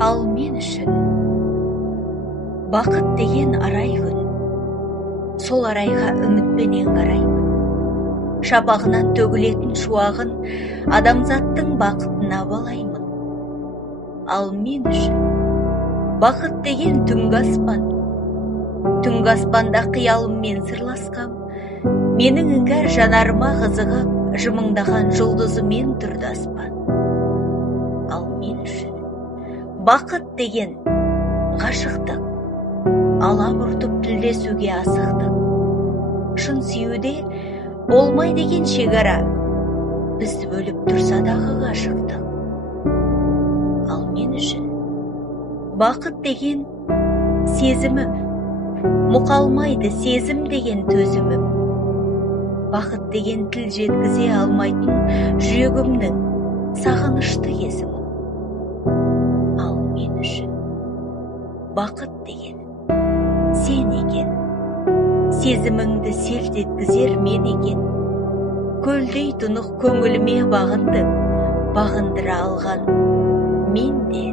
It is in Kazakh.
Ал мен үшін бақыт деген арай күн. Сол арайға үмітпенен қараймын. Шапағынан төгілетін шуағын адамзаттың бақытына балаймын. Ал мен үшін бақыт деген түнгі аспан. Түнгі аспанда қиялыммен сырласқам, менің іңкәр жанарыма қызығып, жымыңдаған жұлдызымен тұрды аспан. Ал мен үшін бақыт деген ғашықтық, аламұртып тілдесуге асықтық. Шын сүюде болмай деген шекара, бізді бөліп тұрса дағы ғашықтық. Ал мен үшін бақыт деген сезімім, мұқалмайды сезім деген төзімім. Бақыт деген тіл жеткізе алмайтын жүрегімнің сағынышты есімі. Ал мен үшін бақыт деген сен екен, сезіміңді селт еткізер мен екен. Көлдей тұнық көңіліме бағындым, бағындыра алған мен де